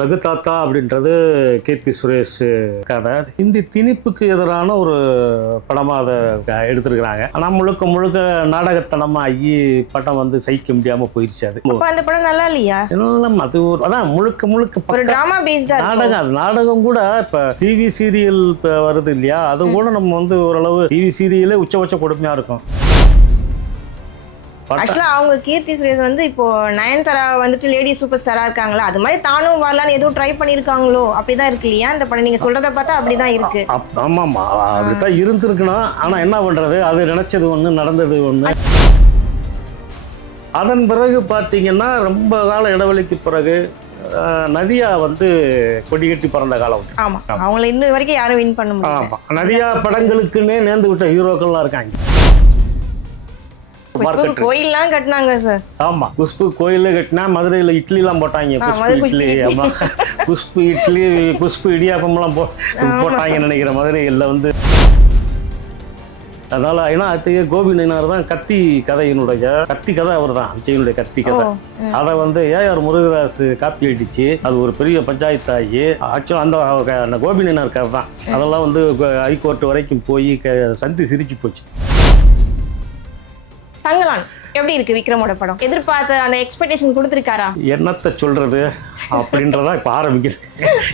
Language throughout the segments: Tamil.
ரகு தாத்தா அப்படின்றது கீர்த்தி சுரேஷ் கதை. ஹிந்தி திணிப்புக்கு எதிரான ஒரு படமாக அதை எடுத்துருக்கிறாங்க. ஆனால் முழுக்க முழுக்க நாடகத்தனமாகி படம் வந்து சகிக்க முடியாமல் போயிடுச்சு. அது அந்த படம் நல்லா இல்லையா? எல்லாம் அது அதான் முழுக்க முழுக்க ஒரு டிராமா பேஸ்டா நாடகம். அது நாடகம் கூட இப்போ டிவி சீரியல் வருது இல்லையா, அது கூட நம்ம வந்து ஓரளவு டிவி சீரியலே உச்சபட்ச கொடுமையாக இருக்கும். ஆக்சுவலா அவங்க கீர்த்தி சுரேஷ் வந்து இப்போ நயன்தாரா வந்துட்டு லேடி சூப்பர் ஸ்டாரா இருக்காங்களா, அது மாதிரி தானும் வரலான்னு எதுவும் ட்ரை பண்ணிருக்காங்களோ அப்படிதான் இருக்கு இல்லையா இந்த படம்? நீங்க சொல்றத பார்த்தா அப்படிதான் இருக்கு. ஆமாமா, அப்படித்தான் இருந்திருக்கணும். ஆனா என்ன பண்றது, அது நினைச்சது ஒண்ணு, நடந்தது ஒண்ணு. அதன் பிறகு பார்த்தீங்கன்னா ரொம்ப கால இடைவெளிக்கு பிறகு நதியா வந்து கொடி கட்டி பிறந்த காலம். ஆமா, அவங்களை இன்னும் வரைக்கும் யாரும் வின் பண்ண முடியல. ஆமா, நதியா படங்களுக்குன்னே நேர்ந்து விட்ட ஹீரோக்கள்லாம் இருக்காங்க. கோயில்லாம் கட்டினாங்க சார். ஆமா, குஷ்பு கோயில கட்டினா மதுரையில இட்லி எல்லாம் போட்டாங்க. குஷ்பு இட்லி, ஆமா, குஷ்பு இட்லி, குஷ்பு இடியாப்பம் எல்லாம் போட்டாங்க நினைக்கிற மதுரையில் வந்து. அதனால ஏன்னா அது கோபி நயினார் தான் கத்தி கதையினுடைய கத்தி கதை. அவர் தான் விஜயனுடைய கத்தி கதை. அதை வந்து ஏஆர் முருகதாஸ் காப்பி அடிச்சு அது ஒரு பெரிய பஞ்சாயத்தாகி ஆக்சுவலாக அந்த கோபி நயினார் கதை தான். அதெல்லாம் வந்து ஹைகோர்ட் வரைக்கும் போய் சந்தி சிரிச்சு போச்சு. தங்கலான் எப்படி இருக்கு விக்ரமோட படம்? எதிர்பார்த்த அந்த எக்ஸ்பெக்டேஷன் கொடுத்துருக்காரா? என்னத்தை சொல்றது அப்படின்றதா இப்போ ஆரம்பிக்கிறேன்.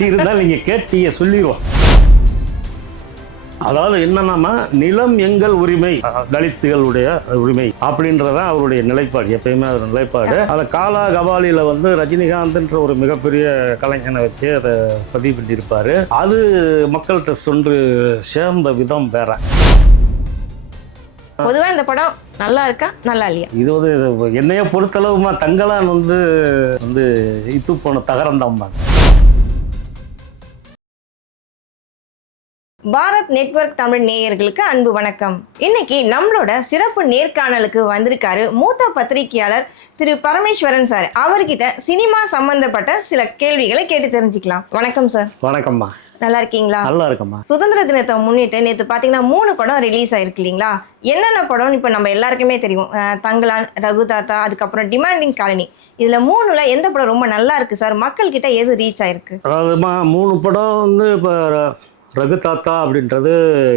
இருந்தாலும் நீங்க கேட்டீங்க சொல்லிடுவோம். அதாவது என்னன்னா, நிலம் எங்கள் உரிமை, தலித்துகளுடைய உரிமை அப்படின்றதான் அவருடைய நிலைப்பாடு. எப்பயுமே அவர் நிலைப்பாடு. அதை காலா கபாலியில் வந்து ரஜினிகாந்த்ன்ற ஒரு மிகப்பெரிய கலைஞனை வச்சு அதை பதிவு பண்ணியிருப்பாரு. அது மக்கள்கிட்ட சென்று சேர்ந்த விதம் வேற. பொதுவா இந்த படம் நல்லா இருக்கா நல்லா இல்லையா? இது வந்து என்னைய பொறுத்தளவுமா தங்கலான் வந்து இத்து போன தகரம் தான். பாரத் நெட்வொர்க் தமிழ் நேயர்களுக்கு அன்பு வணக்கம். இன்னைக்கு நம்மளோட சிறப்பு நேர்காணலுக்கு வந்திருக்காரு மூத்த பத்திரிகையாளர் திரு பரமேஸ்வரன் சார். அவர்கிட்ட சினிமா சம்பந்தப்பட்ட சில கேள்விகளை கேட்டு தெரிஞ்சுக்கலாம். வணக்கம் சார். வணக்கம்மா. நல்லா இருக்கீங்களா? நல்லா இருக்கம்மா. சுதந்திர தினத்தை முன்னிட்டு நேற்று பார்த்தீங்கன்னா 3 படம் ரிலீஸ் ஆயிருக்கு இல்லைங்களா? என்னென்ன படம்னு இப்போ நம்ம எல்லாருக்குமே தெரியும். தங்கலான், ரகு தாத்தா, அதுக்கப்புறம் டிமாண்டிங் காலனி. இதுல 3ல எந்த படம் ரொம்ப நல்லா இருக்கு சார்? மக்கள் கிட்ட எது ரீச் ஆயிருக்கு? அதாவதுமா 3 படம் வந்து இப்போ ரகு தாத்தா அப்படின்றது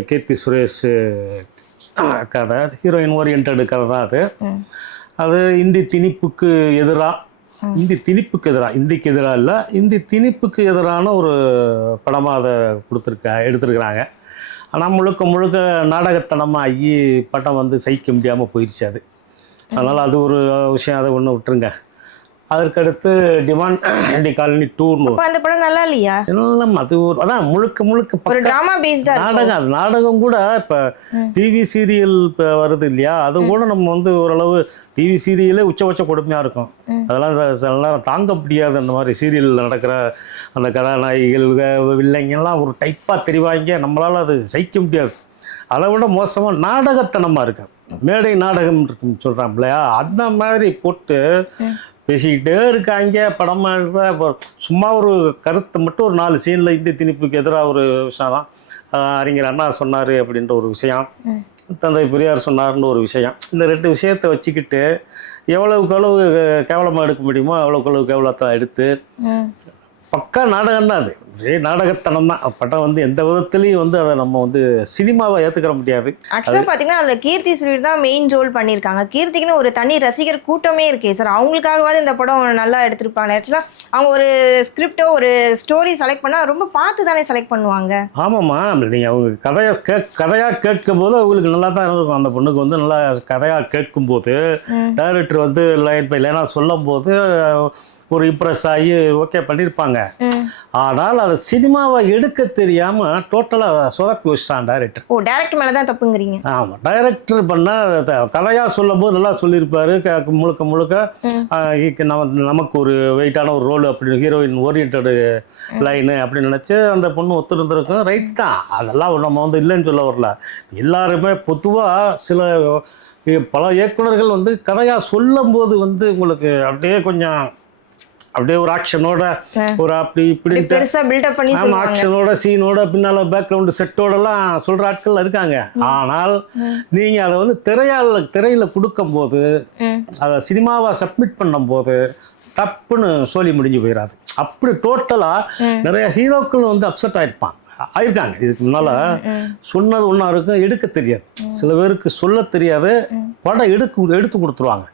கீர்த்தி சுரேஷ் கதை. ஹீரோயின் ஓரியன்ட் கதை தான் அது. அது இந்தி திணிப்புக்கு எதிராக, இந்திக்கு எதிராக இல்லை, இந்தி திணிப்புக்கு எதிரான ஒரு படமாக அதை எடுத்துருக்கிறாங்க. ஆனால் முழுக்க முழுக்க நாடகத்தனமாகி படம் வந்து சகிக்க முடியாமல் போயிடுச்சு. அது அதனால் அது ஒரு விஷயம். அதை ஒன்று விட்டுருங்க. அதற்கடுத்து டிமாண்ட் காலனி 2. அந்த படம் நல்லா இல்லையா? எல்லாம் அது அதான் முழுக்க முழுக்க ஒரு டிராமா பேஸ்டா நாடகம். அது நாடகம் கூட இப்போ டிவி சீரியல் வருது இல்லையா, அது கூட நம்ம வந்து ஓரளவு டிவி சீரியலே உச்சபட்ச கொடுமையாக இருக்கும். அதெல்லாம் சில நேரம் தாங்க முடியாது. அந்த மாதிரி சீரியல் நடக்கிற அந்த கதாநாயகிகள் வில்லைங்கெல்லாம் ஒரு டைப்பாக தெரிவாங்க. நம்மளால் அது சகிக்க முடியாது. அதை விட மோசமாக நாடகத்தனமாக இருக்கு. மேடை நாடகம் இருக்குன்னு சொல்கிறான் இல்லையா, அந்த மாதிரி போட்டு பேசிக்கிட்டே இருக்காங்க. படமாக சும்மா ஒரு கருத்தை மட்டும் ஒரு 4 சீனில் இந்திய திணிப்புக்கு எதிராக ஒரு விஷயம் தான். அறிஞர் அண்ணா சொன்னார் அப்படின்ற ஒரு விஷயம், தந்தை பெரியார் சொன்னார்ன்ற ஒரு விஷயம். இந்த 2 விஷயத்தை வச்சுக்கிட்டு எவ்வளவுக்கு அளவு கேவலமாக எடுக்க முடியுமோ அவ்வளோக்கு அளவு கேவலத்தை எடுத்து பக்கா நாடகம் தான். அது நாடகத்தனம் தான். படம் வந்து எந்த விதத்துலையும் வந்து அதை நம்ம வந்து சினிமாவை ஏற்றுக்கிற முடியாது. ஆக்சுவலாக பார்த்தீங்கன்னா அதில் கீர்த்தி சுரேஷ் தான் மெயின் ரோல் பண்ணியிருக்காங்க. கீர்த்திக்குன்னு ஒரு தனி ரசிகர் கூட்டமே இருக்கே சார். அவங்களுக்காகவாது இந்த படம் நல்லா எடுத்திருப்பாங்க. ஆக்சுவலாக அவங்க ஒரு ஸ்கிரிப்டோ ஒரு ஸ்டோரி செலக்ட் பண்ணால் ரொம்ப பார்த்து தானே செலக்ட் பண்ணுவாங்க. ஆமாம்மா, நீங்கள் அவங்க கதையாக கேட்கும் போது அவங்களுக்கு நல்லா தான் இருந்திருக்கும். அந்த பொண்ணுக்கு வந்து நல்லா கதையாக கேட்கும்போது டைரக்டர் வந்து லைன் பை லைனாக சொல்லும் போது ஒரு இம்ப்ரெஸ் ஆகி ஓகே பண்ணியிருப்பாங்க. ஆனால் அதை சினிமாவை எடுக்க தெரியாமல் டோட்டலாக சொதப்பி வச்சிட்டான் டைரக்டர். டைரக்டர் மேலே தான் தப்புங்கிறீங்க? ஆமாம், டைரக்டர் பண்ணால் கதையாக சொல்லும் போது நல்லா சொல்லியிருப்பாரு. முழுக்க முழுக்க நமக்கு ஒரு வெயிட்டான ஒரு ரோல் அப்படி ஹீரோயின் ஓரியன்ட் லைனு அப்படின்னு நினச்சி அந்த பொண்ணு ஒத்துருந்துருக்கும். ரைட் தான், அதெல்லாம் நம்ம வந்து இல்லைன்னு சொல்ல வரல. எல்லாருமே பொதுவாக சில பல இயக்குனர்கள் வந்து கதையாக சொல்லும் போது வந்து உங்களுக்கு அப்படியே கொஞ்சம் அப்படியே ஒரு ஆக்ஷனோட ஒரு அப்படி இப்படி ஆக்ஷனோட சீனோட பின்னால பேக்ரவுண்டு செட்டோடலாம் சொல்கிற ஆட்கள் இருக்காங்க. ஆனால் நீங்கள் அதை வந்து திரையில் கொடுக்கும் போது, அதை சினிமாவை சப்மிட் பண்ணும் போது டப்புன்னு சொல்லி முடிஞ்சு போயிடாது. அப்படி டோட்டலாக நிறைய ஹீரோக்கள் வந்து அப்செட் ஆயிருக்காங்க இதுக்கு முன்னால். சொன்னது ஒன்றா இருக்கும், எடுக்க தெரியாது. சில பேருக்கு சொல்ல தெரியாது, படம் எடுத்து கொடுத்துருவாங்க.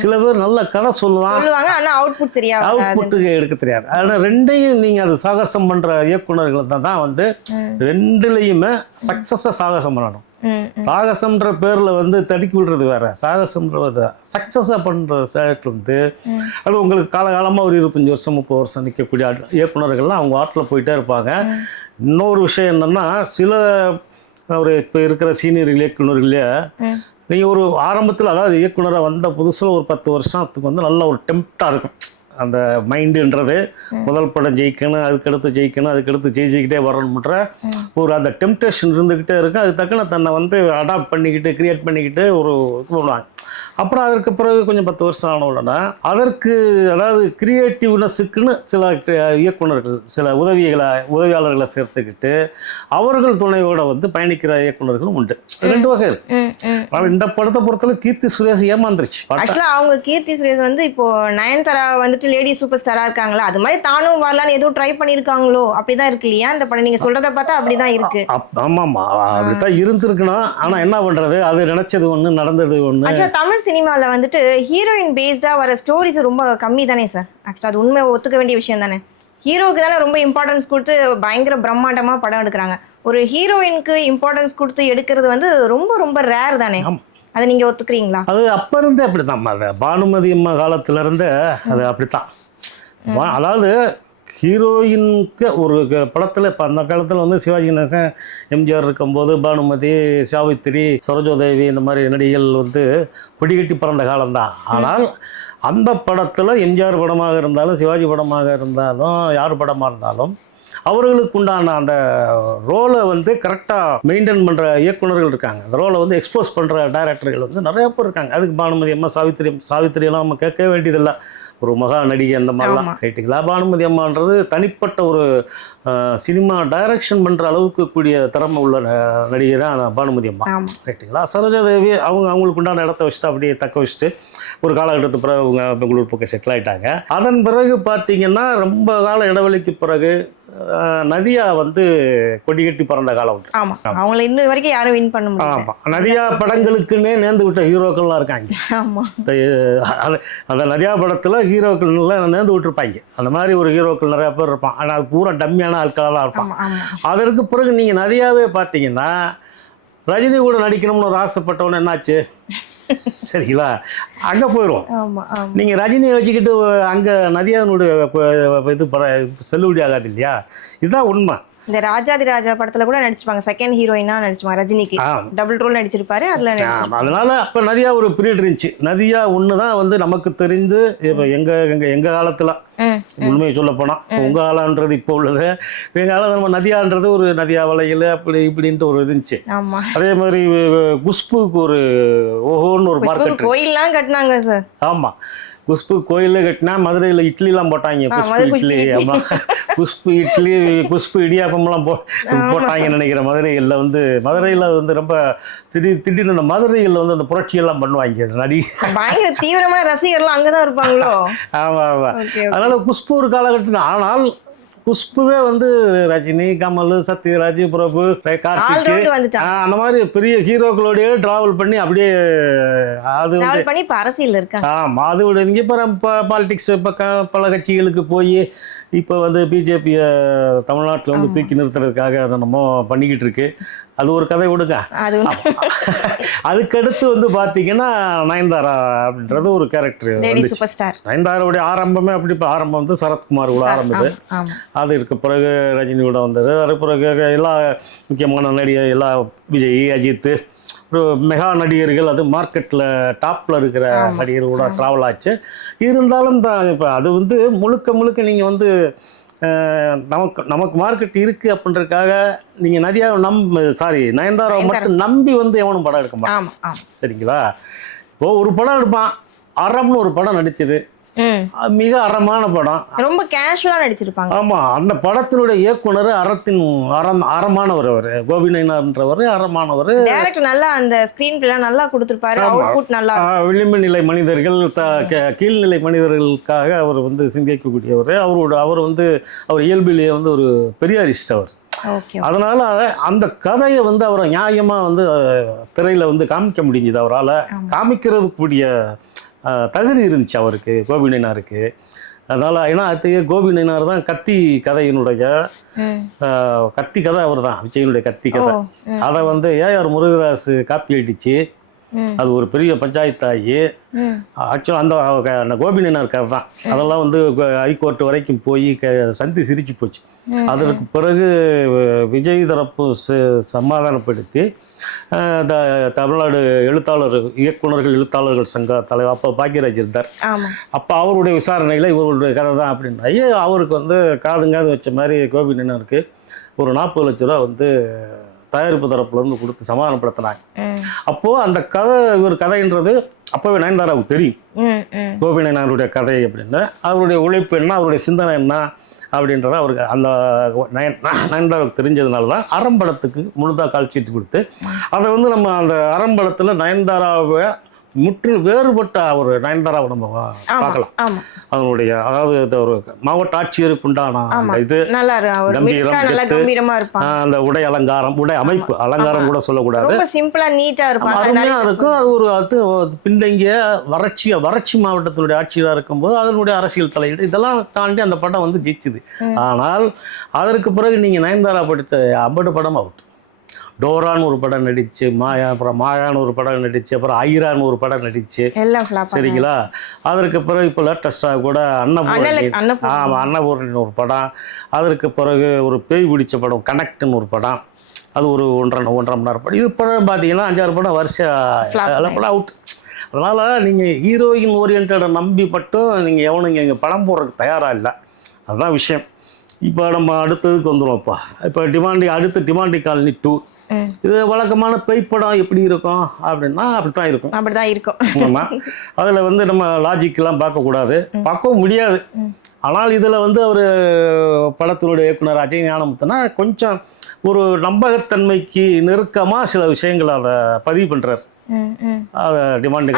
சில பேர் நல்ல கதை சொல்லுவாங்க, ஆனா அவுட்புட் சரியா அவுட்புட்டுக்கு எடுக்க தெரியாது. ஆனால் ரெண்டையும் நீங்கள் அது சாகசம் பண்ணுற இயக்குனர்கள் தான் வந்து ரெண்டுலேயுமே சக்ஸஸாக சாகசம் பண்ணணும். சாகசம்ன்ற பேரில் வந்து தடுக்கி விடுறது வேற, சாகசம்ன்ற சக்ஸஸாக பண்ணுற செயலுக்கு வந்து அது உங்களுக்கு காலகாலமாக ஒரு 25 வருஷம் 30 வருஷம் நிற்கக்கூடிய இயக்குனர்கள்லாம் அவங்க ஆட்டில் போயிட்டே இருப்பாங்க. இன்னொரு விஷயம் என்னென்னா, சில ஒரு இப்போ இருக்கிற சீனியர் இயக்குனர்களே நீங்கள் ஒரு ஆரம்பத்தில், அதாவது இயக்குனராக வந்த புதுசில் ஒரு 10 வருஷத்துக்கு வந்து நல்ல ஒரு டெம்ப்டாக இருக்கும் அந்த மைண்டுன்றது. முதல் படம் ஜெயிக்கணும், அதுக்கடுத்து ஜெயிக்கணும், அதுக்கடுத்து ஜெயிச்சுக்கிட்டே வரணுன்ற ஒரு அந்த டெம்ப்டேஷன் இருந்துக்கிட்டே இருக்கும். அது தக்கன தன்னை வந்து அடாப்ட் பண்ணிக்கிட்டு கிரியேட் பண்ணிக்கிட்டு ஒரு இது பண்ணுவாங்க. அப்புறம் அதற்கு பிறகு கொஞ்சம் 10 வருஷம் ஆன உடனே அதற்கு, அதாவது கிரியேட்டிவ்னஸுக்குன்னு சில இயக்குனர்கள், சில உதவியாளர்களை சேர்த்துக்கிட்டு அவர்கள் துணையோட வந்து பயணிக்கிற இயக்குனர்களும் உண்டு. 2 வகை இருக்கு. ஆனால் இந்த படத்தை பொறுத்தவரை கீர்த்தி சுரேஷ் ஏமாந்துருச்சு. ஆக்சுவலா அவங்க கீர்த்தி சுரேஷ் வந்து இப்போ நயன்தாரா வந்துட்டு லேடி சூப்பர் ஸ்டாரா இருக்காங்களா, அது மாதிரி தானும் வரலான்னு எதுவும் ட்ரை பண்ணிருக்காங்களோ அப்படிதான் இருக்கு இல்லையா இந்த படம்? நீங்க சொல்றத பார்த்தா அப்படிதான் இருக்கு. ஆமாமா, அப்படித்தான் இருந்திருக்கணும். ஆனா என்ன பண்றது, அது நினைச்சது ஒண்ணு, நடந்தது ஒண்ணு. தமிழ் சினிமாவில் வந்துட்டு ஹீரோயின் பேஸ்டாக வர ஸ்டோரிஸ் ரொம்ப கம்மி தானே சார்? ஆக்சுவலாக அது உண்மை ஒத்துக்க வேண்டிய விஷயம் தானே. ஹீரோவுக்கு தானே ரொம்ப இம்பார்ட்டன்ஸ் கொடுத்து பயங்கர பிரம்மாண்டமாக படம் எடுக்கிறாங்க. ஒரு ஹீரோயினுக்கு இம்பார்ட்டன்ஸ் கொடுத்து எடுக்கிறது வந்து ரொம்ப ரொம்ப ரேர் தானே. அதை நீங்கள் ஒத்துக்கிறீங்களா? அது அப்போ இருந்தே அப்படி தான். அது பானுமதி அம்மா காலத்திலேருந்தே அது அப்படித்தான். அதாவது ஹீரோயினுக்கு ஒரு படத்தில் இப்போ அந்த காலத்தில் வந்து சிவாஜி கணேசன், எம்ஜிஆர் இருக்கும்போது பானுமதி, சாவித்திரி, சரோஜாதேவி இந்த மாதிரி நடிகைகள் வந்து பிடிகட்டி பிறந்த காலம்தான். ஆனால் அந்த படத்தில் எம்ஜிஆர் படமாக இருந்தாலும் சிவாஜி படமாக இருந்தாலும் யார் படமாக இருந்தாலும் அவர்களுக்கு உண்டான அந்த ரோலை வந்து கரெக்டாக மெயின்டைன் பண்ணுற இயக்குனர்கள் இருக்காங்க. அந்த ரோலை வந்து எக்ஸ்போஸ் பண்ணுற டைரக்டர்கள் வந்து நிறைய பேர் இருக்காங்க. அதுக்கு பானுமதி அம்மா, சாவித்திரியெல்லாம் நம்ம கேட்க வேண்டியதில்லை. ஒரு மகா நடிகை அந்த மாதிரிலாம் ரைட்டுங்களா. பானுமதி அம்மான்றது தனிப்பட்ட ஒரு சினிமா டைரக்ஷன் பண்ணுற அளவுக்கு கூடிய திறமை உள்ள நடிகை தான் பானுமதி அம்மா ரைட்டுங்களா. சரோஜாதேவி அவங்களுக்கு உண்டான இடத்த வச்சுட்டு அப்படியே தக்க வச்சுட்டு ஒரு காலகட்டத்துக்கு பிறகு அவங்க பெங்களூர் பக்கம் செட்டில் ஆகிட்டாங்க. அதன் பிறகு பார்த்தீங்கன்னா ரொம்ப கால இடைவெளிக்கு பிறகு நதியா வந்து கொடிகட்டி பிறந்த காலம் உண்டு. ஆமா, அவங்கள இன்னும் வரைக்கும் யாரும் வின் பண்ண முடியல. ஆமா, நதியா படங்களுக்குன்னே நேர்ந்து விட்ட ஹீரோக்கள்லாம் இருக்காங்க. ஆமா, அந்த நதியா படத்துல ஹீரோக்கள்லாம் நேர்ந்து விட்டுருப்பாங்க. அந்த மாதிரி ஒரு ஹீரோக்கள் நிறைய பேர் இருப்பான். ஆனால் அது பூரா டம்மியான ஆட்களாக தான் இருப்பான். அதற்கு பிறகு நீங்க நதியாவே பார்த்தீங்கன்னா ரஜினி கூட நடிக்கணும்னு ஒரு ஆசைப்பட்டவொன்னு என்னாச்சு, சரிங்களா, அங்கே போயிடுவோம். நீங்கள் ரஜினியை வச்சுக்கிட்டு அங்கே நதியானுடைய இது செல்லுபடி ஆகாது இல்லையா. இதுதான் உண்மை. இந்த ராஜாதி ராஜா படத்துல கூட நடிச்சிருப்பாங்க, செகண்ட் ஹீரோயினா நடிச்சிருப்பாங்க. ரஜினிக்கு டபுள் ரோல் நடிச்சிருப்பாரு. அதனால அப்போ நதியா ஒரு பீரியட் இருந்துச்சு. நதியா ஒன்று தான் வந்து நமக்கு தெரிந்து இப்போ எங்க காலத்துல உண்மையை சொல்ல போனா, உங்க காலன்றது இப்போ உள்ளது, எங்க காலம் நம்ம நதியான்றது ஒரு நதியா வளையல் அப்படி இப்படின்ட்டு ஒரு இருந்துச்சு. அதே மாதிரி குஷ்புக்கு ஒரு ஓஹோன்னு ஒரு மார்க்கெட் கோயில்லாம் கட்டினாங்க சார். ஆமா, குஷ்பு கோயிலில் கட்டினா மதுரையில் இட்லிலாம் போட்டாங்க. குஷ்பு இட்லி, ஆமாம், குஷ்பு இட்லி, குஷ்பு இடியாப்பம்லாம் போட்டாங்கன்னு நினைக்கிறேன். மதுரையில் வந்து ரொம்ப திடீர்னு இந்த மதுரையில் வந்து அந்த புரட்சியெல்லாம் பண்ணுவாங்க. பயங்கர தீவிரமான ரசிகர்லாம் அங்கே தான் இருப்பாங்களோ. ஆமாம் ஆமாம். அதனால குஷ்பு ஒரு காலகட்டம் தான். ஆனால் குஷ்புவே வந்து ரஜினி, கமல், சத்யராஜ், பிரபு, கார்த்திக் அந்த மாதிரி பெரிய ஹீரோக்களோடய டிராவல் பண்ணி அப்படியே அது பண்ணி இப்போ அரசியல் இருக்காங்க. ஆமாம், அது விட இங்கே இப்போ பாலிடிக்ஸ் பக்கம் பல கட்சிகளுக்கு போய் இப்போ வந்து பிஜேபியை தமிழ்நாட்டில் வந்து தூக்கி நிறுத்துறதுக்காக நம்ம பண்ணிக்கிட்டு இருக்கு. அது ஒரு கதை விடுங்க. அதுக்கடுத்து வந்து பார்த்தீங்கன்னா நயன்தாரா அப்படின்றது ஒரு கேரக்டர். நயன்தாராவுடைய ஆரம்பமே அப்படி. இப்போ ஆரம்பம் வந்து சரத்குமார் கூட ஆரம்பிது. அது இருக்க பிறகு ரஜினி கூட வந்தது. அதுக்கு பிறகு எல்லா முக்கியமான நடிகை, எல்லா விஜய், அஜித், ஒரு மெகா நடிகர்கள், அது மார்க்கெட்டில் டாப்பில் இருக்கிற நடிகர்கள் கூட ட்ராவல் ஆச்சு. இருந்தாலும் தான் இப்போ அது வந்து முழுக்க நீங்கள் வந்து நமக்கு மார்க்கெட் இருக்குது அப்படின்றதுக்காக நீங்கள் நயன்தாராவை மட்டும் நம்பி வந்து எவனும் படம் எடுக்க மாட்டான். சரிங்களா. இப்போது ஒரு படம் எடுப்பான், அறம்னு ஒரு படம் நடிச்சது, மிக அறமான படம். ரொம்ப கேஷுவலா நடிச்சிருப்பாங்க. ஆமா, அந்த படத்தினுடைய இயக்குனர் அறமானவர். அவர் கோபி நயினார்ன்றவர் அறமானவர். டைரக்டர் நல்லா அந்த ஸ்கிரீன் பிளே நல்லா கொடுத்திருப்பாரு. அவுட்புட் நல்லா. விளிம்பு நிலை மனிதர்கள், கீழ்நிலை மனிதர்களுக்காக அவர் வந்து சிந்திக்கக்கூடியவர். அவர் இயல்பிலேயே வந்து ஒரு பெரியாரிஸ்ட் அவர். அதனால அந்த கதையை வந்து அவரை நியாயமா வந்து திரையில வந்து காமிக்க முடிஞ்சுது. அவரால் காமிக்கிறதுக்கு கூடிய தகுதி இருந்துச்சு அவருக்கு, கோபி நயினாருக்கு. அதனால ஏன்னா கோபி நயினார் தான் கத்தி கதையினுடைய கத்தி கதை. அவர் தான் விஜயனுடைய கத்தி கதை. அதை வந்து ஏஆர் முருகதாஸ் காப்பி அடிச்சு அது ஒரு பெரிய பஞ்சாயத்தாகி ஆக்சுவலாக அந்த கோபி நயினார் கதை தான். அதெல்லாம் வந்து ஹைகோர்ட் வரைக்கும் போய் சந்தி சிரிச்சு போச்சு. அதற்கு பிறகு விஜய் தரப்பு சமாதானப்படுத்தி தமிழ்நாடு எழுத்தாளர்கள் சங்க தலைவர் அப்போ பாக்கியராஜ் இருந்தார். அப்போ அவருடைய விசாரணையில் இவருடைய கதை தான் அப்படின்னு அவருக்கு வந்து காதுங்காது வச்ச மாதிரி கோபி நயினாருக்கு ஒரு 40 லட்ச ரூபா வந்து தயாரிப்பு தரப்புலேருந்து கொடுத்து சமாதானப்படுத்தினாங்க. அப்போது அந்த இவர் கதைன்றது அப்போவே நயன்தாராவுக்கு தெரியும் கோபி நயினாருடைய கதை அப்படின்னு. அவருடைய உழைப்பு என்ன, அவருடைய சிந்தனை என்ன அப்படின்றத அவருக்கு அந்த நயன்தாராவுக்கு தெரிஞ்சதுனால தான் அறம்படத்துக்கு முழுதாக கால்ஷீட் கொடுத்து அதை வந்து நம்ம அந்த அறம்படத்தில் நயன்தாராவை வேறுபட்ட ஒரு நயன்தாராவை நம்ம பார்க்கலாம். அவனுடைய அதாவது ஒரு மாவட்ட ஆட்சியருக்கு உண்டான இது கம்பீரம், அந்த உடை அலங்காரம், உடை அமைப்பு, அலங்காரம் கூட சொல்லக்கூடாது, சிம்பிளா நீட்டா இருக்கும், அருமையா இருக்கும். அது ஒரு பின்தங்கிய வறட்சி மாவட்டத்தினுடைய ஆட்சியராக இருக்கும்போது அதனுடைய அரசியல் தலையீடு இதெல்லாம் தாண்டி அந்த படம் வந்து ஜெயிச்சுது. ஆனால் அதற்கு பிறகு நீங்க நயன்தாரா படித்த 50 படம் அவுட். டோரான்னு ஒரு படம் நடிச்சு, அப்புறம் மாயான்னு ஒரு படம் நடிச்சு, அப்புறம் ஐரான்னு ஒரு படம் நடிச்சு, சரிங்களா. அதற்கு பிறகு இப்போ லேட்டஸ்டாக கூட அன்னபூர்ணின்னு ஒரு படம். அதற்கு பிறகு ஒரு பேய் பிடிச்ச படம் கனெக்ட்னு ஒரு படம். அது ஒரு 1.5 மணி நேரம் படம். இது படம் பார்த்தீங்கன்னா 5-6 படம் வருஷம் படம் அவுட். அதனால் நீங்கள் ஹீரோயின் ஓரியன்டை நம்பி மட்டும் நீங்கள் எவனுங்க இங்கே படம் போடுறதுக்கு தயாராக இல்லை. அதுதான் விஷயம். இப்போ நம்ம அடுத்ததுக்கு வந்துடுவோம்ப்பா. இப்போ டிமாண்டி காலனி 2 இது வழக்கமான பேய் படம் எப்படி இருக்கும் அப்படின்னா அப்படித்தான் இருக்கும். ஆமாம், அதில் வந்து நம்ம லாஜிக்கெல்லாம் பார்க்கக்கூடாது, பார்க்கவும் முடியாது. ஆனால் இதில் வந்து அவர் படத்தினுடைய இயக்குனர் அஜய் ஞானமுத்துனா கொஞ்சம் ஒரு நம்பகத்தன்மைக்கு நெருக்கமாக சில விஷயங்கள் அதை பதிவு பண்ணுறாரு. அதை டிமாண்ட்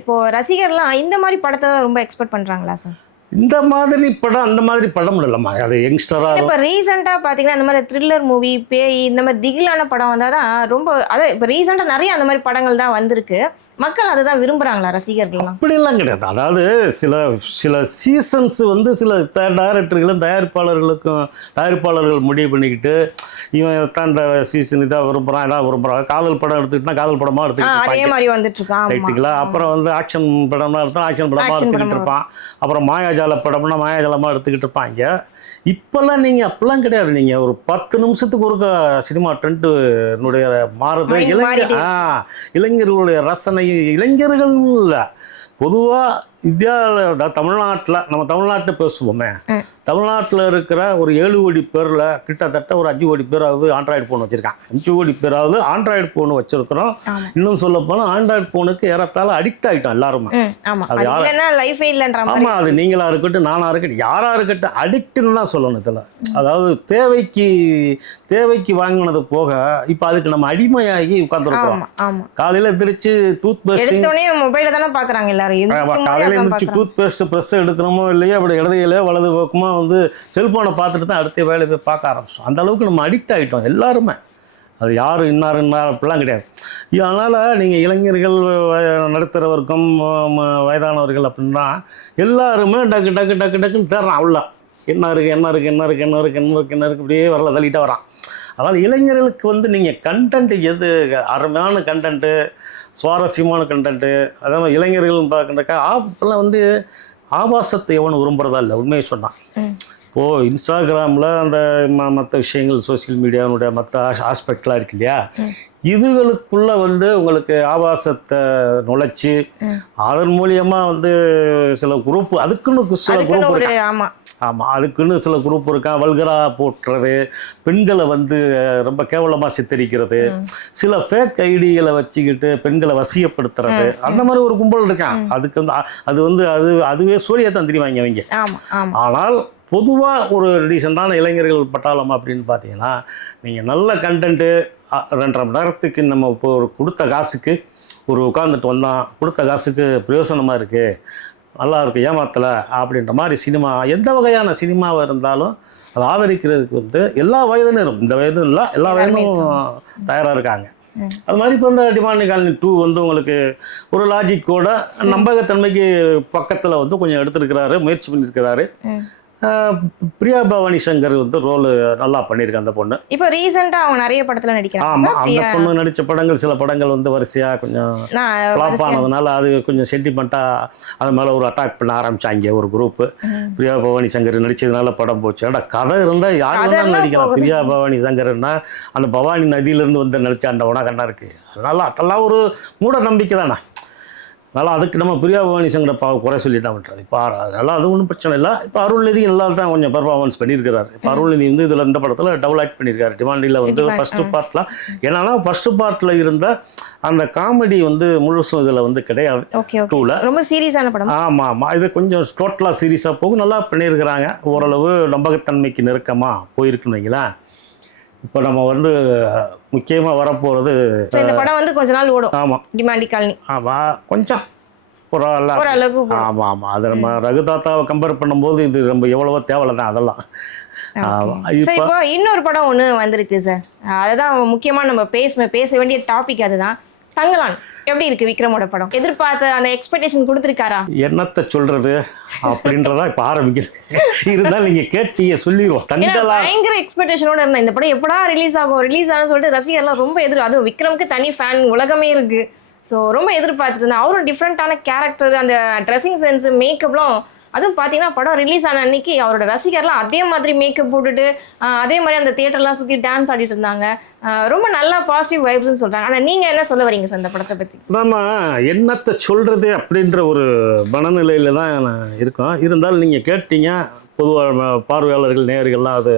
இப்போ ரசிகர்லாம் இந்த மாதிரி படத்தை தான் ரொம்ப எக்ஸ்பெக்ட் பண்ணுறாங்களா சார்? இந்த மாதிரி படம் அந்த மாதிரி படம் இல்லைம்மா, அது யங்ஸ்டராக. இப்போ ரீசெண்டாக பார்த்தீங்கன்னா இந்த மாதிரி த்ரில்லர் மூவி, பேய், இந்த மாதிரி திகிலான படம் வந்தால் தான் ரொம்ப, அதாவது இப்போ ரீசெண்டாக நிறைய அந்த மாதிரி படங்கள் தான் வந்திருக்கு. மக்கள் அதுதான் விரும்புகிறாங்களா ரசிகர்கள்லாம்? அப்படிலாம் கிடையாது. அதாவது சில சீசன்ஸ் வந்து சில டைரக்டர்களும் தயாரிப்பாளர்கள் முடிவு பண்ணிக்கிட்டு இவன் தான் இந்த சீசன் இதாக விரும்புகிறான். காதல் படம் எடுத்துக்கிட்டா காதல் படமாக எடுத்துக்கிட்டு, அப்புறம் வந்து ஆக்ஷன் படமாக எடுத்தால் ஆக்ஷன் படமாக எடுத்துக்கிட்டு இருப்பான். அப்புறம் மாயாஜால படம்னா மாயாஜாலமாக எடுத்துக்கிட்டு இருப்பாங்க. இப்போல்லாம் நீங்கள் அப்படிலாம் கிடையாது. நீங்கள் ஒரு 10 நிமிஷத்துக்கு ஒரு சினிமா ட்ரெண்டுனுடைய மாறுது. இளைஞர்களுடைய ரசனை, இளைஞர்கள் இல்லை, பொதுவாக இந்தியாவில் நம்ம தமிழ்நாட்டை பேசுவோமே, தமிழ்நாட்டில் இருக்கிற ஒரு 7 கோடி பேரில் கிட்டத்தட்ட ஒரு 5 கோடி பேராவது ஆண்ட்ராய்டு ஃபோன் வச்சுருக்கான். 5 கோடி பேராவது ஆண்ட்ராய்டு ஃபோன் வச்சுருக்கிறோம். இன்னும் சொல்ல போனால் ஆண்ட்ராய்டு ஃபோனுக்கு ஏறத்தாழ அடிக்ட் ஆகிட்டோம் எல்லாருமே. அது ஆமாம், அது நீங்களாக இருக்கட்டும், நானாக இருக்கட்டும், யாராக இருக்கட்டும், அடிக்ட்டுன்னு தான் சொல்லணும். இதில் அதாவது தேவைக்கு வாங்கினது போக இப்போ அதுக்கு நம்ம அடிமையாகி உட்காந்துருக்கோம். காலையில் எந்திரிச்சு டூத் பேஸ்ட் மொபைலில் தானே பார்க்குறாங்க எல்லாரும். காலையில் எழுந்திரிச்சு டூத் பேஸ்ட் ப்ரெஸ் எடுக்கணுமோ இல்லையோ அப்படி இடதையில வலது பக்கமாக வந்து செல்ஃபோனை பார்த்துட்டு தான் அடுத்த வேலையை போய் பார்க்க ஆரம்பிச்சோம். அந்த அளவுக்கு நம்ம அடிக்ட் ஆகிட்டோம் எல்லாருமே. அது யாரும் இன்னார் அப்படிலாம் கிடையாது. அதனால் நீங்கள் இளைஞர்கள், நடுத்தரவர்க்கம், வயதானவர்கள் அப்படின்னா எல்லாருமே டக்குன்னு தேடுறான். அவ்வளோ என்ன இருக்குது இப்படியே வரல தள்ளிட்டு வரான். அதனால் இளைஞர்களுக்கு வந்து நீங்கள் கண்டென்ட் எது அருமையான கண்டென்ட்டு, சுவாரஸ்யமான கண்டென்ட்டு, அதாவது இளைஞர்கள் பார்க்குறக்கா இப்போல்லாம் வந்து ஆபாசத்தை எவனும் விரும்புகிறதா இல்லை. உண்மையை சொன்னான். இப்போது இன்ஸ்டாகிராமில் அந்த மற்ற விஷயங்கள், சோசியல் மீடியாவுடைய மற்ற ஆஸ்பெக்ட்லாம் இருக்கு இல்லையா, இதுகளுக்குள்ளே வந்து உங்களுக்கு ஆபாசத்தை நுழைச்சி அதன் மூலியமாக வந்து சில குரூப், அதுக்குன்னு சில குரூப் இருக்கு. ஆமாம், அதுக்குன்னு சில குரூப் இருக்கா, வல்கராக போட்டுறது, பெண்களை வந்து ரொம்ப கேவலமாக சித்தரிக்கிறது, சில ஃபேக் ஐடிகளை வச்சுக்கிட்டு பெண்களை வசியப்படுத்துறது, அந்த மாதிரி ஒரு கும்பல் இருக்கான். அதுக்கு வந்து அதுவே சூரிய தான் தெரியுவாங்க அவங்க. ஆனால் பொதுவாக ஒரு டீசெண்டான இளைஞர்கள் பட்டாளம் அப்படின்னு பார்த்தீங்கன்னா, நீங்கள் நல்ல கண்டென்ட்டு 2.5 மணி நேரத்துக்கு நம்ம இப்போ ஒரு கொடுத்த காசுக்கு ஒரு உட்காந்துட்டு வந்தான், கொடுத்த காசுக்கு பிரயோசனமாக இருக்குது, நல்லா இருக்குது, ஏமாத்தலை அப்படின்ற மாதிரி சினிமா, எந்த வகையான சினிமாவாக இருந்தாலும் அதை ஆதரிக்கிறதுக்கு வந்து எல்லா வயதினரும், இந்த வயதும் இல்லை எல்லா வயதும் தயாராக இருக்காங்க. அது மாதிரி இப்போ இந்த டிமாண்டிங் காலனி 2 வந்து உங்களுக்கு ஒரு லாஜிக்கோட நம்பகத்தன்மைக்கு பக்கத்தில் வந்து கொஞ்சம் எடுத்துருக்கிறாரு, முயற்சி பண்ணியிருக்கிறாரு. பிரியா பவானி சங்கர் வந்து ரோல் நல்லா பண்ணியிருக்காங்க அந்த பொண்ணு. இப்போ ரீசெண்டாக அவங்க நிறைய படத்தில் நடிக்கிறாங்க. ஆமாம், அந்த பொண்ணு நடித்த படங்கள் சில படங்கள் வந்து வரிசையாக கொஞ்சம் ஃப்ளாப் ஆனதுனால அது கொஞ்சம் சென்டிமெண்ட்டாக அது மேலே ஒரு அட்டாக் பண்ண ஆரம்பித்தாங்க ஒரு குரூப்பு. பிரியா பவானி சங்கர் நடித்ததுனால படம் போச்சு. ஆனால் கதை இருந்தால் யார் வேணாலும் நடிக்கலாம். பிரியா பவானி சங்கர்னா அந்த பவானி நதியிலேருந்து வந்து நடித்த அந்த உணகண்ணா இருக்குது. அதெல்லாம் ஒரு மூட நம்பிக்கை தானே. அதனால் அதுக்கு நம்ம பிரியா பவானி சங்கரை குறை சொல்லிட்டா பண்ணுறது. இப்போ அதனால் அது ஒன்றும் பிரச்சனை இல்லை. இப்போ அருள்நிதி நல்லா தான் கொஞ்சம் பெர்ஃபார்மன்ஸ் பண்ணியிருக்கிறாரு. இப்போ அருள்நிதி வந்து இதில் இந்த படத்தில் டபுள் ஆக்ட் பண்ணியிருக்காரு. டிமாண்டியில் வந்து ஃபஸ்ட்டு பார்ட்டில் என்னன்னா ஃபஸ்ட்டு பார்ட்டில் இருந்த அந்த காமெடி வந்து முழுசும் இதில் வந்து கிடையாது. 2ல் ரொம்ப சீரியஸான படம். ஆமாம், இது கொஞ்சம் டோட்டலாக சீரியஸாக போகும், நல்லா பண்ணியிருக்கிறாங்க. ஓரளவு நம்பகத்தன்மைக்கு நெருக்கமாக போயிருக்குன்னு வைங்களேன். இப்போ நம்ம வந்து முக்கியமாக வரப்போகிறது இந்த படம் வந்து கொஞ்ச நாள் ஓடும். ஆமாம், டிமாண்டிங் காலனி. ஆமாம், கொஞ்சம் ஓரளவுக்கு. ஆமாம், அதை நம்ம ரகுதாத்தாவை கம்பேர் பண்ணும்போது இது ரொம்ப எவ்வளவோ தேவலை தான் அதெல்லாம். இப்போ இன்னொரு படம் ஒன்று வந்திருக்கு சார், அதுதான் முக்கியமாக நம்ம பேச வேண்டிய டாபிக். அதுதான் தங்கலான். எப்படி இருக்கு விக்ரமோட படம்? எதிர்பார்த்த அந்த எக்ஸ்பெக்டேஷன் கொடுத்துருக்காரா? என்னத்தை சொல்றது அப்படின்றதா இப்போ ஆரம்பிக்கிறது. இருந்தாலும் நீங்கள் கேட்டீங்க சொல்லிடுவோம். தங்கலான் பயங்கர எக்ஸ்பெக்டேஷனோட இருந்தேன். இந்த படம் எப்படா ரிலீஸ் ஆகும்னு சொல்லிட்டு ரசிகர்லாம் ரொம்ப அதுவும் விக்ரமுக்கு தனி ஃபேன் உலகமே இருக்கு. ஸோ ரொம்ப எதிர்பார்த்துட்டு இருந்தேன். அவரும் டிஃப்ரெண்ட்டான கேரக்டர், அந்த ட்ரெஸ்ஸிங் சென்ஸ், மேக்கப்லாம். அதுவும் பார்த்தீங்கன்னா படம் ரிலீஸ் ஆன அன்னைக்கு அவரோட ரசிகர்லாம் அதே மாதிரி மேக்கப் போட்டுட்டு அதே மாதிரி அந்த தியேட்டர்லாம் சுற்றி டான்ஸ் ஆடிட்டு இருந்தாங்க. ரொம்ப நல்லா பாசிட்டிவ் வைப்ஸ்ன்னு சொல்கிறாங்க. ஆனால் நீங்கள் என்ன சொல்ல வரீங்க சார் இந்த படத்தை பற்றி? நம்ம என்னத்தை சொல்கிறது அப்படின்ற ஒரு மனநிலையில் தான் இருக்கோம். இருந்தாலும் நீங்கள் கேட்டீங்க, பொதுவாக பார்வையாளர்கள் நேயர்கள்லாம் அது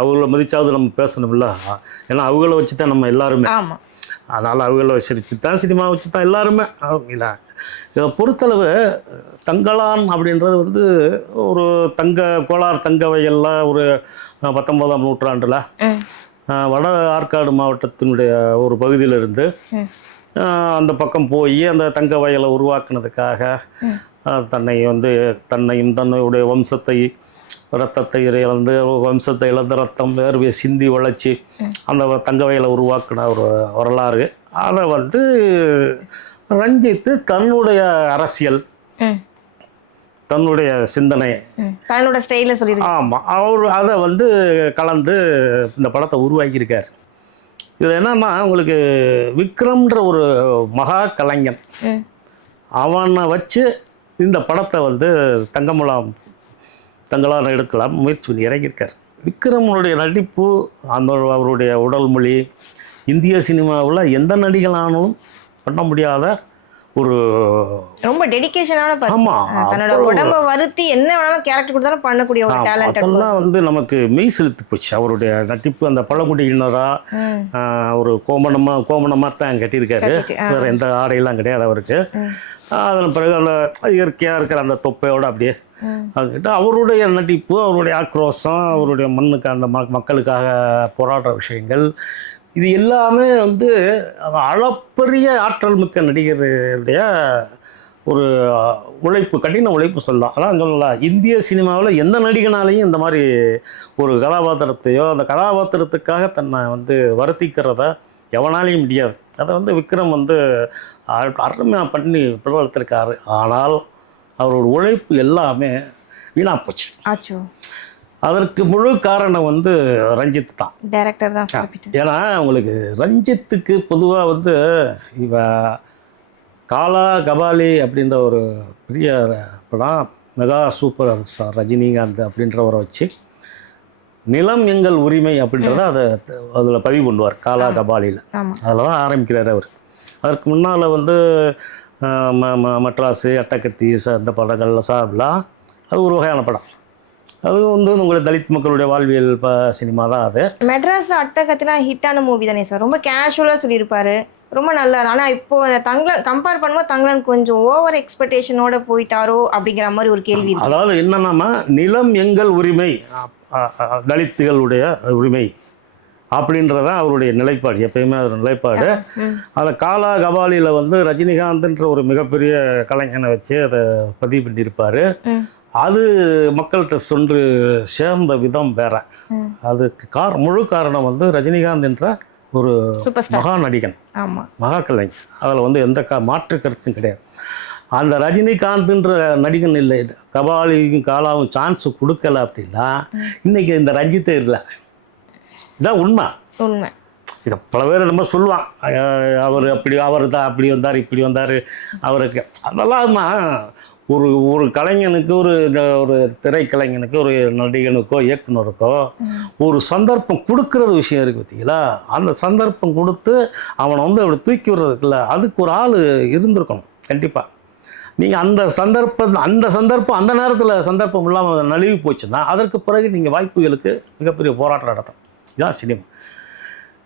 அவங்கள மதிச்சாவது நம்ம பேசணும்ல. ஏன்னா அவங்கள வச்சு தான் நம்ம எல்லாருமே. ஆமாம், அதனால் அவங்கள வச்சு தான் சினிமா வச்சு தான் எல்லாருமே. இல்லை, இதை பொறுத்தளவு தங்கலான் அப்படின்றது வந்து ஒரு கோலார் தங்க வயலில் ஒரு 19ஆம் நூற்றாண்டில் வட ஆற்காடு மாவட்டத்தினுடைய ஒரு பகுதியிலிருந்து அந்த பக்கம் போய் அந்த தங்க வயலை உருவாக்குனதுக்காக தன்னையும் தன்னுடைய ரத்தத்தை இழந்து வம்சத்தை இழந்த ரத்தம் வேர்வை சிந்தி வளைச்சி அந்த தங்க வயலை உருவாக்குன ஒரு வரலாறு. அதை வந்து ரஞ்சித்து தன்னுடைய அரசியல், தன்னுடைய சிந்தனை, தன்னோட ஸ்டைலில் சொல்லியிருக்காரு. ஆமாம், அவர் அதை வந்து கலந்து இந்த படத்தை உருவாக்கியிருக்கார். இதில் என்னன்னா உங்களுக்கு விக்ரம்ன்ற ஒரு மகா கலைஞன், அவனை வச்சு இந்த படத்தை வந்து தங்கலான் எடுக்கலாம் முயற்சி பண்ணி இறங்கியிருக்கார். விக்ரமனுடைய நடிப்பு, அவருடைய உடல் மொழி இந்திய சினிமாவில் எந்த நடிகளானாலும் பண்ண முடியாத ஒரு ரொம்ப டெடிகேஷனான. ஆமாம், தன்னோட உடம்பை வருத்தி என்ன வேணாலும் கேரக்டர் கொடுத்தாலும் பண்ணக்கூடிய ஒரு டேலண்ட். அதெல்லாம் வந்து நமக்கு மெய் செலுத்தி போச்சு. அவருடைய நடிப்பு அந்த பழங்குடியினராக ஒரு கோமணமாக தான் கட்டியிருக்காரு. வேறு எந்த ஆடையெல்லாம் கிடையாது அவருக்கு. அதன் பிறகு அந்த இயற்கையாக இருக்கிற அந்த தொப்பையோடு அப்படியே அதுக்கிட்ட அவருடைய நடிப்பு, அவருடைய ஆக்ரோஷம், அவருடைய மண்ணுக்கு அந்த மக்களுக்காக போராடுற விஷயங்கள், இது எல்லாமே வந்து அளப்பரிய ஆற்றல் மிக்க நடிகருடைய ஒரு உழைப்பு, கடின உழைப்பு சொல்லலாம். அதான் சொல்லலாம், இந்திய சினிமாவில் எந்த நடிகனாலையும் இந்த மாதிரி ஒரு கதாபாத்திரத்தையோ அந்த கதாபாத்திரத்துக்காக தன்னை வந்து வருத்திக்கிறத எவனாலையும் முடியாது. அதை வந்து விக்ரம் வந்து அருமையாக பண்ணி பிரபலத்திருக்காரு. ஆனால் அவரோட உழைப்பு எல்லாமே வீணாக போச்சு. அதற்கு முழு காரணம் வந்து ரஞ்சித் தான், டைரக்டர் தான். ஏன்னா உங்களுக்கு ரஞ்சித்துக்கு பொதுவாக வந்து காலா கபாலி அப்படின்ற ஒரு பெரிய படம், மெகா சூப்பர் ஸ்டார் ரஜினிகாந்த் அப்படின்றவரை வச்சு நிலம் எங்கள் உரிமை அப்படின்றத அதில் பதிவு பண்ணுவார் காலா கபாலியில். அதில் தான் ஆரம்பிக்கிறார் அவர். அதற்கு முன்னால் வந்து மட்ராஸு, அட்டகத்தி, இந்த படங்கள்ல சார்பில் அது ஒரு வகையான படம். அது வந்து உங்களுக்கு தலித் மக்களுடைய வாழ்வியல் சினிமா தான் அது. மெட்ராஸ் அட்டகத்தினா ஹிட்டான மூவி தானே சார், ரொம்ப கேஷுவலாக சொல்லியிருப்பாரு, ரொம்ப நல்லா. ஆனால் இப்போ அந்த தங்கலன் கம்பேர் பண்ணும்போது தங்கலன் கொஞ்சம் ஓவர் எக்ஸ்பெக்டேஷனோட போயிட்டாரோ அப்படிங்கிற மாதிரி ஒரு கேள்வி இருக்கு. அதாவது என்னன்னா, நிலம் எங்கள் உரிமை, தலித்துகளுடைய உரிமை அப்படின்றதான் அவருடைய நிலைப்பாடு, எப்பயுமே ஒரு நிலைப்பாடு. அதில் காலா கபாலியில் வந்து ரஜினிகாந்த்ன்ற ஒரு மிகப்பெரிய கலைஞனை வச்சு அதை பதிவு பண்ணியிருப்பார். அது மக்கள்கிட்ட சென்று சேர்ந்த விதம் வேற. அதுக்கு முழு காரணம் வந்து ரஜினிகாந்த் என்ற ஒரு மகா நடிகன், மகா கலைஞன். அதில் வந்து எந்த மாற்று கருத்தும் கிடையாது. அந்த ரஜினிகாந்த்ன்ற நடிகன் இல்லை, கபாலிக்கும் காலாவும் சான்ஸ் கொடுக்கல அப்படின்னா இன்னைக்கு இந்த ரஞ்சித்தே இல்லை. இதான் உண்மை. இதை பல பேர் நம்ம சொல்லுவான், அவர் அப்படி, அவர் தான் அப்படி வந்தார், இப்படி வந்தார் அவருக்கு. அதெல்லாம் ஒரு கலைஞனுக்கு, ஒரு திரைக்கலைஞனுக்கு, ஒரு நடிகனுக்கோ இயக்குனருக்கோ ஒரு சந்தர்ப்பம் கொடுக்கறது விஷயம் இருக்குது பார்த்தீங்களா. அந்த சந்தர்ப்பம் கொடுத்து அவனை வந்து அப்படி தூக்கி விடுறதுக்குல்ல, அதுக்கு ஒரு ஆள் இருந்திருக்கணும் கண்டிப்பாக. நீங்கள் அந்த சந்தர்ப்பம் அந்த நேரத்தில் சந்தர்ப்பம் இல்லாமல் நழுவி போச்சுன்னா அதற்கு பிறகு நீங்கள் வாய்ப்புகளுக்கு மிகப்பெரிய போராட்டம் நடத்தும். இதுதான் சினிமா.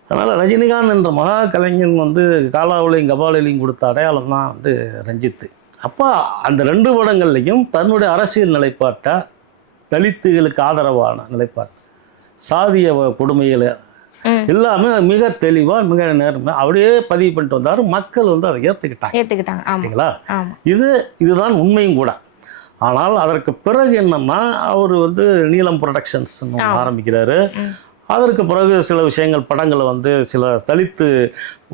அதனால் ரஜினிகாந்த் என்ற மகா கலைஞன் வந்து காலாவிலையும் கபாலிலையும் கொடுத்த அடையாளம் தான் வந்து ரஞ்சித்து. அப்போ அந்த 2 படங்கள்லையும் தன்னுடைய அரசியல் நிலைப்பாட்டை, தலித்துகளுக்கு ஆதரவான நிலைப்பாடு, சாதிய கொடுமையில் எல்லாமே மிக தெளிவாக, மிக நேர்மை அப்படியே பதிவு பண்ணிட்டு வந்தார். மக்கள் வந்து அதை ஏற்றுக்கிட்டாங்களா. இதுதான் உண்மையும் கூட. ஆனால் அதற்கு பிறகு என்னன்னா, அவர் வந்து நீலம் ப்ரொடக்ஷன்ஸ் ஆரம்பிக்கிறாரு. அதற்கு பிறகு சில விஷயங்கள், படங்களை வந்து சில தலித்து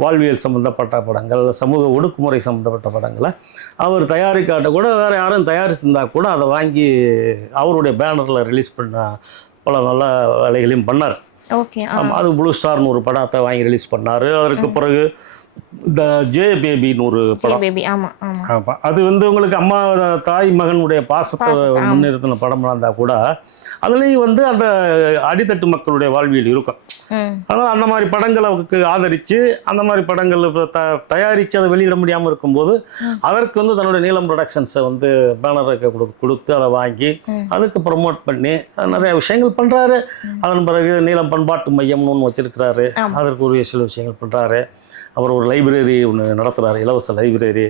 வாழ்வியல் சம்மந்தப்பட்ட படங்கள், சமூக ஒடுக்குமுறை சம்மந்தப்பட்ட படங்களை அவர் தயாரிக்காட்ட கூட வேறு யாரும் தயாரிச்சிருந்தால் கூட அதை வாங்கி அவருடைய பேனரில் ரிலீஸ் பண்ண பல நல்ல வேலைகளையும் பண்ணார். அது ப்ளூ ஸ்டார்னு ஒரு படத்தை வாங்கி ரிலீஸ் பண்ணார். அதற்கு பிறகு இந்த ஜே பேபின்னு ஒரு படம், அது வந்து உங்களுக்கு அம்மா தாய் மகனுடைய பாசத்தை முன்னிறுத்தின படமாக இருந்தால் கூட அதுலேயும் வந்து அந்த அடித்தட்டு மக்களுடைய வாழ்வியல் இருக்கும். அதனால் அந்த மாதிரி படங்களை ஆதரித்து, அந்த மாதிரி படங்கள் தயாரித்து அதை வெளியிட முடியாமல் இருக்கும்போது அதற்கு வந்து தன்னுடைய நீலம் ப்ரொடக்ஷன்ஸை வந்து பேனருக்கு கொடுத்து அதை வாங்கி அதுக்கு ப்ரமோட் பண்ணி நிறைய விஷயங்கள் பண்ணுறாரு. அதன் பிறகு நீலம் பண்பாட்டு மையம்னு ஒன்று வச்சுருக்கிறாரு, அதற்கு ஒரு சில விஷயங்கள் பண்ணுறாரு. அவர் ஒரு லைப்ரரி ஒன்று நடத்துகிறாரு, இலவச லைப்ரரி.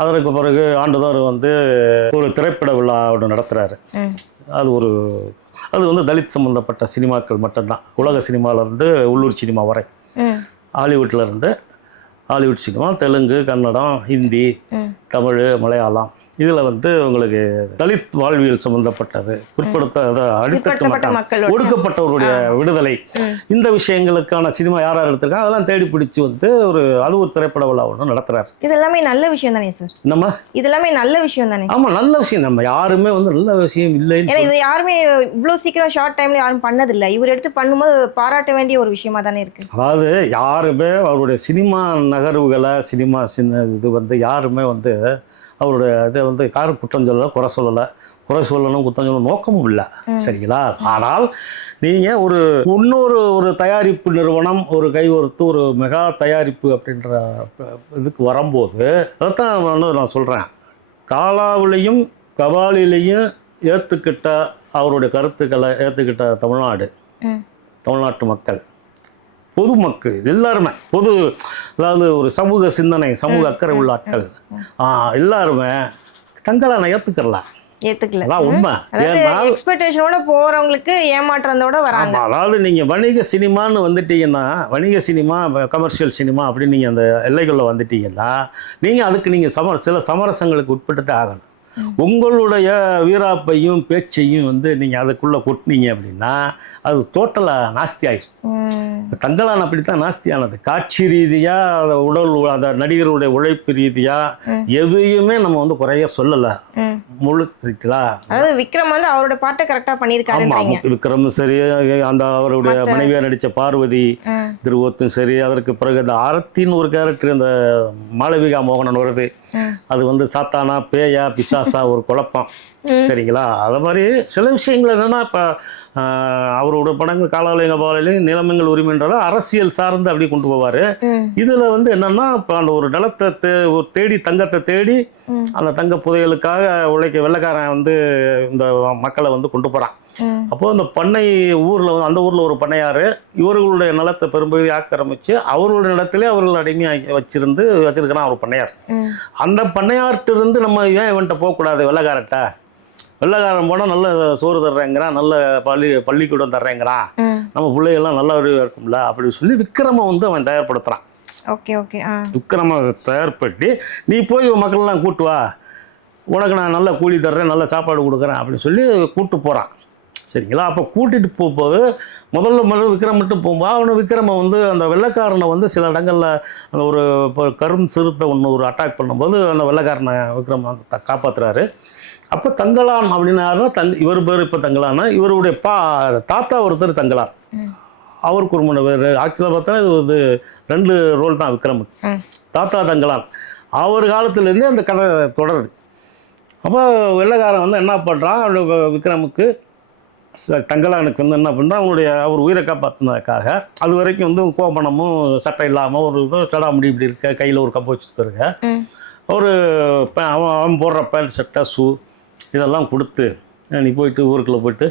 அதற்கு பிறகு ஆண்டுதோறும் வந்து ஒரு திரைப்பட விழா ஒன்று நடத்துகிறாரு. அது வந்து தலித் சம்மந்தப்பட்ட சினிமாக்கள் மட்டும்தான். உலக சினிமாவிலேருந்து உள்ளூர் சினிமா வரை, ஹாலிவுட்லேருந்து ஹாலிவுட் சினிமா, தெலுங்கு, கன்னடம், ஹிந்தி, தமிழ், மலையாளம், இதில் வந்து உங்களுக்கு தலித் வாழ்வியல் சம்பந்தப்பட்டது, பிற்படுத்த அடித்தட்டு மக்கள், ஒடுக்கப்பட்டவருடைய விடுதலை, இந்த விஷயங்களுக்கான சினிமா யார் எடுத்திருக்காங்க அதெல்லாம் தேடி பிடிச்சி வந்து அது ஒரு திரைப்பட விழா ஒன்று நடத்துறாரு. இதெல்லாமே நல்ல விஷயம் தானே சார்? நம்ம இதெல்லாமே நல்ல விஷயம் தானே? ஆமாம், நல்ல விஷயம். நம்ம யாருமே வந்து நல்ல விஷயம் இல்லை, இது யாருமே இவ்வளோ சீக்கிரம் ஷார்ட் டைம்ல யாரும் பண்ணதில்லை. இவர் எடுத்து பண்ணும்போது பாராட்ட வேண்டிய ஒரு விஷயமா தானே இருக்கு. அதாவது யாருமே அவருடைய சினிமா நகர்வுகளை, சினிமா இது வந்து யாருமே வந்து அவருடைய இதை வந்து கார் குற்றம் சொல்லலை, குறை சொல்லணும், குற்றம் சொல்லணும் நோக்கமும் இல்லை, சரிங்களா. ஆனால் நீங்கள் இன்னொரு தயாரிப்பு நிறுவனம் ஒரு கைவர்த்து ஒரு மெகா தயாரிப்பு அப்படின்ற இதுக்கு வரும்போது அதைத்தான் நான் சொல்கிறேன். காலாவிலையும் கபாலிலையும் ஏற்றுக்கிட்ட அவருடைய கருத்துக்களை ஏற்றுக்கிட்ட தமிழ்நாட்டு மக்கள், பொதுமக்கள் எல்லாருமே, அதாவது ஒரு சமூக சிந்தனை, சமூக அக்கறை உள்ள ஆட்கள் எல்லாருமே தங்களான ஏற்றுக்கல உண்மை. எக்ஸ்பெக்டேஷனோட போறவங்களுக்கு ஏமாற்றத்தோட வராங்க. அதாவது நீங்கள் வணிக சினிமான்னு வந்துட்டீங்கன்னா, வணிக சினிமா, கமர்ஷியல் சினிமா அப்படின்னு நீங்கள் அந்த எல்லைகளில் வந்துட்டீங்கன்னா நீங்கள் அதுக்கு நீங்கள் சில சமரசங்களுக்கு உட்பட்டு ஆகணும். உங்களுடைய வீராப்பையும் பேச்சையும் வந்து நீங்கள் அதுக்குள்ளே கொட்டினீங்க அப்படின்னா அது டோட்டலாக நாஸ்தி ஆகிடும். தங்களான் அப்படித்தான் நாஸ்தியானது. காட்சி ரீதியாக, அதை அந்த நடிகருடைய உழைப்பு ரீதியாக எதையுமே நம்ம வந்து குறைய சொல்லலை. முழு சரிங்களா. அதாவது விக்ரம் வந்து அவரோட பாட்டை கரெக்டாக பண்ணியிருக்காரு. விக்ரம் சரி, அந்த அவருடைய மனைவியாக நடித்த பார்வதி திருவோத்தும் சரி. அதற்கு பிறகு அந்த ஆரத்தின்னு ஒரு கேரக்டர், அந்த மாளவிகா மோகனன் வருது, அது வந்து சாத்தானா பேயா பிசாசா ஒரு குழப்பம், சரிங்களா. அது மாதிரி சில விஷயங்கள் என்னென்னா, இப்போ அவரோட படங்கள் காலாலயங்க பாலையிலையும் நிலமங்கள் உரிமைன்றதை அரசியல் சார்ந்து அப்படி கொண்டு போவார். இதில் வந்து என்னென்னா, இப்போ அந்த ஒரு நிலத்தை தேடி, தங்கத்தை தேடி அந்த தங்க புதையலுக்காக வெள்ளைக்காரன் வந்து இந்த மக்களை வந்து கொண்டு போகிறான். அப்போது அந்த பண்ணை ஊரில் வந்து அந்த ஊரில் ஒரு பண்ணையார் இவர்களுடைய நிலத்தை பெரும்பகுதி ஆக்கிரமித்து அவர்களுடைய நிலத்திலே அவர்கள் அடிமையாக வச்சிருக்கிறான் ஒரு பண்ணையார். அந்த பண்ணையார்ட்டிருந்து நம்ம ஏன் இவன்கிட்ட போகக்கூடாது, வெள்ளைக்காரன் போனால் நல்ல சோறு தர்றேங்கிறான், நல்ல பள்ளிக்கூடம் தர்றேங்கிறான், நம்ம பிள்ளைகள்லாம் நல்லா இருக்கும்ல அப்படின்னு சொல்லி விக்ரமை வந்து அவன் தயார்படுத்துகிறான். Okay okay. விக்ரமை தயார்படுத்தி நீ போய் மக்கள்லாம் கூட்டு வா, உனக்கு நான் நல்ல கூலி தர்றேன், நல்ல சாப்பாடு கொடுக்குறேன் அப்படின்னு சொல்லி கூப்பிட்டு போகிறான். சரிங்களா? அப்போ கூட்டிகிட்டு போகும்போது முதல்ல விக்ரம் மட்டும் போகும்போது விக்ரமை வந்து அந்த வெள்ளைக்காரனை வந்து சில இடங்களில் அந்த ஒரு இப்போ கரும் சிறுத்தை ஒன்று ஒரு அட்டாக் பண்ணும்போது அந்த வெள்ளைக்காரனை விக்ரம் காப்பாற்றுறாரு. அப்போ தங்கலான் அப்படின்னா இவர் பேர் இப்போ தங்கலான்னா இவருடைய தாத்தா ஒருத்தர் தங்கலான், அவருக்கு ஒரு 3 பேர். ஆக்சுவலாக பார்த்தா இது வந்து 2 ரோல் தான் விக்ரமுக்கு. தாத்தா தங்கலான் அவர் காலத்துலேருந்தே அந்த கதை தொடருது. அப்போ வெள்ளைக்காரன் வந்து என்ன பண்ணுறான், விக்ரமுக்கு தங்கலானுக்கு வந்து என்ன பண்ணுறான், அவர் உயிரை காப்பாற்றினதுக்காக அது வரைக்கும் வந்து கோபணமும் சட்டை இல்லாமல் ஒரு சடாமுடி இப்படி இருக்க, கையில் ஒரு கம்பு வச்சுருக்க, ஒரு அவன் போடுற பேண்ட் சட்டை ஷூ இதெல்லாம் கொடுத்து நீ போயிட்டு ஊருக்குள்ளே போயிட்டு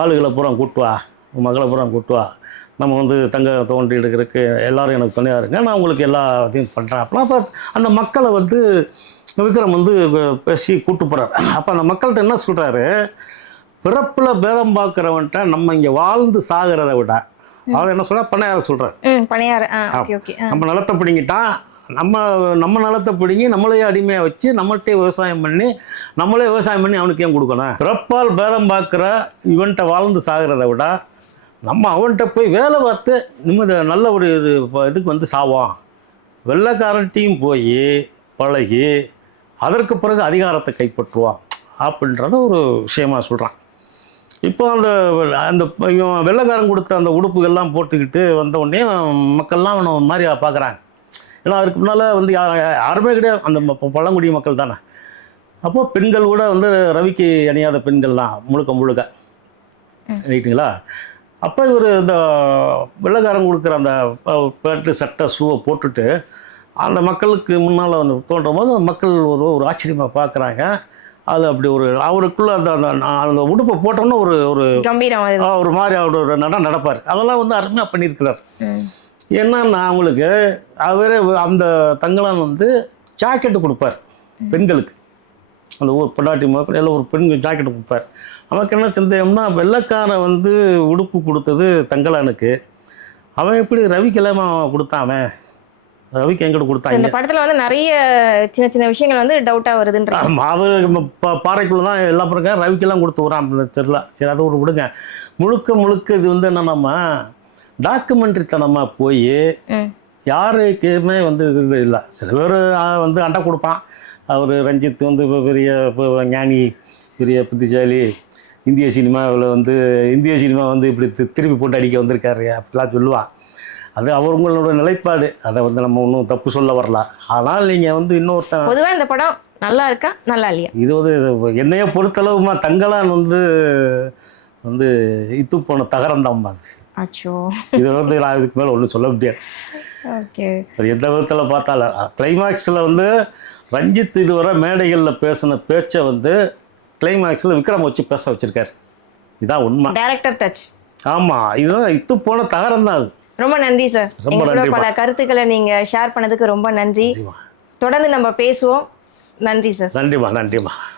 ஆளுகளை பூரா கூட்டு வா, மகளை பூரா கூட்டு வா, நம்ம வந்து தோண்டி எடுக்கிறதுக்கு எல்லோரும் எனக்கு துணையாக இருங்க, நான் உங்களுக்கு எல்லா இதையும் பண்ணுறேன் அப்படின்னா. அப்போ அந்த மக்களை வந்து விக்ரம் வந்து பேசி கூட்டு போகிறார். அப்போ அந்த மக்கள்கிட்ட என்ன சொல்கிறாரு, பிறப்பில் பேதம் பார்க்குறவன்ட்ட நம்ம இங்கே வாழ்ந்து சாகிறத விட அவர் என்ன சொல்கிறார், பண்ணையார சொல்கிறார். நம்ம நிலத்தை பிடிங்கிட்டான், நம்ம நிலத்தை பிடிங்கி நம்மளே அடிமையாக வச்சு நம்மள்கிட்டே விவசாயம் பண்ணி அவனுக்கு ஏன் கொடுக்கணும், பிறப்பால் பேதம் பார்க்குற இவன்கிட்ட வாழ்ந்து சாகிறத விட நம்ம அவன்கிட்ட போய் வேலை பார்த்து நல்ல ஒரு இதுக்கு வந்து சாவோம், வெள்ளைக்காரன்ட்டையும் போய் பழகி அதற்கு பிறகு அதிகாரத்தை கைப்பற்றுவான் அப்படின்றத ஒரு விஷயமாக சொல்கிறான். இப்போ அந்த வெள்ளைக்காரன் கொடுத்த அந்த உடுப்புகள்லாம் போட்டுக்கிட்டு வந்த உடனே மக்கள்லாம் அவனை மாதிரி பார்க்குறாங்க. ஏன்னா அதுக்கு முன்னால் வந்து யாருமே கிடையாது, அந்த பழங்குடி மக்கள் தானே. அப்போது பெண்கள் கூட வந்து ரவிக்கு அணியாத பெண்கள் தான் முழுக்க ரைட்டுங்களா. அப்போ இவர் இந்த வெள்ளைக்காரன் கொடுக்குற அந்த பேண்ட்டு சட்டை ஷூவை போட்டுட்டு அந்த மக்களுக்கு முன்னால் வந்து தோன்றும் போது மக்கள் ஒரு ஆச்சரியமாக பார்க்குறாங்க. அது அப்படி ஒரு அவருக்குள்ளே அந்த உடுப்பை போட்டோன்னா ஒரு மாதிரி அவர் ஒரு நடப்பார். அதெல்லாம் வந்து அருமையாக பண்ணியிருக்கிறார். என்னன்னா அவங்களுக்கு அவரே அந்த தங்கலான் வந்து ஜாக்கெட்டு கொடுப்பார் பெண்களுக்கு, அந்த ஊர் பொண்டாட்டி மக்கள் எல்லாம் ஒரு பெண்கள் ஜாக்கெட்டு கொடுப்பார். நமக்கு என்ன சந்தேகம்னா, வெள்ளைக்காரன் வந்து உடுப்பு கொடுத்தது தங்கலானுக்கு, அவன் எப்படி ரவிக்கெல்லாம் கொடுத்தான், ரவிக்கு எங்கிட்ட கொடுத்தாங்க. இந்த படத்தில் வந்து நிறைய சின்ன விஷயங்கள் வந்து டவுட்டாக வருதுன்ற. அவர் பாறைக்குள்ளே தான் எல்லாம் பாருங்க, ரவிக்கெல்லாம் கொடுத்து வரான் அப்படின்னு தெரியல. சரி அதை ஒரு விடுங்க. முழுக்க இது வந்து என்னென்னம்மா டாக்குமெண்ட்ரித்தனமாக போய் யாருக்குமே வந்து இது இல்லை. சில பேர் வந்து அண்டை கொடுப்பான். அவர் ரஞ்சித் வந்து பெரிய ஞானி, பெரிய புத்திசாலி, இந்திய சினிமா வந்து இப்படி திருப்பி போட்டு அடிக்க வந்திருக்காரு அப்படிலாம் சொல்லுவான். அது அவங்களோட நிலைப்பாடு, அதை வந்து நம்ம ஒன்றும் தப்பு சொல்ல வரலாம். ஆனால் நீங்கள் வந்து இன்னொருத்தன் பொதுவாக இந்த படம் நல்லா இருக்கா நல்லா இல்லையா, இது வந்து என்னைய பொறுத்தளவுமா தங்கலான் வந்து இத்து போன தகரந்தாம்மா அது. அச்சோ, இது வந்து நான் இதுக்கு மேலே ஒன்றும் சொல்ல முடியாது. ஓகே, அது எந்த விதத்தில் பார்த்தாலும் கிளைமேக்ஸில் வந்து ரஞ்சித் இதுவரை மேடைகளில் பேசின பேச்சை வந்து கிளைமேக்ஸில் விக்ரம் வச்சு பேச வச்சுருக்காரு. இதான் உண்மை. Director touch. ஆமாம், இதுதான் இத்து போன தகரம் தான் அது. ரொம்ப நன்றி சார். எங்களோட பல கருத்துக்களை நீங்கள் ஷேர் பண்ணதுக்கு ரொம்ப நன்றி. தொடர்ந்து நம்ம பேசுவோம். நன்றி சார். நன்றிம்மா.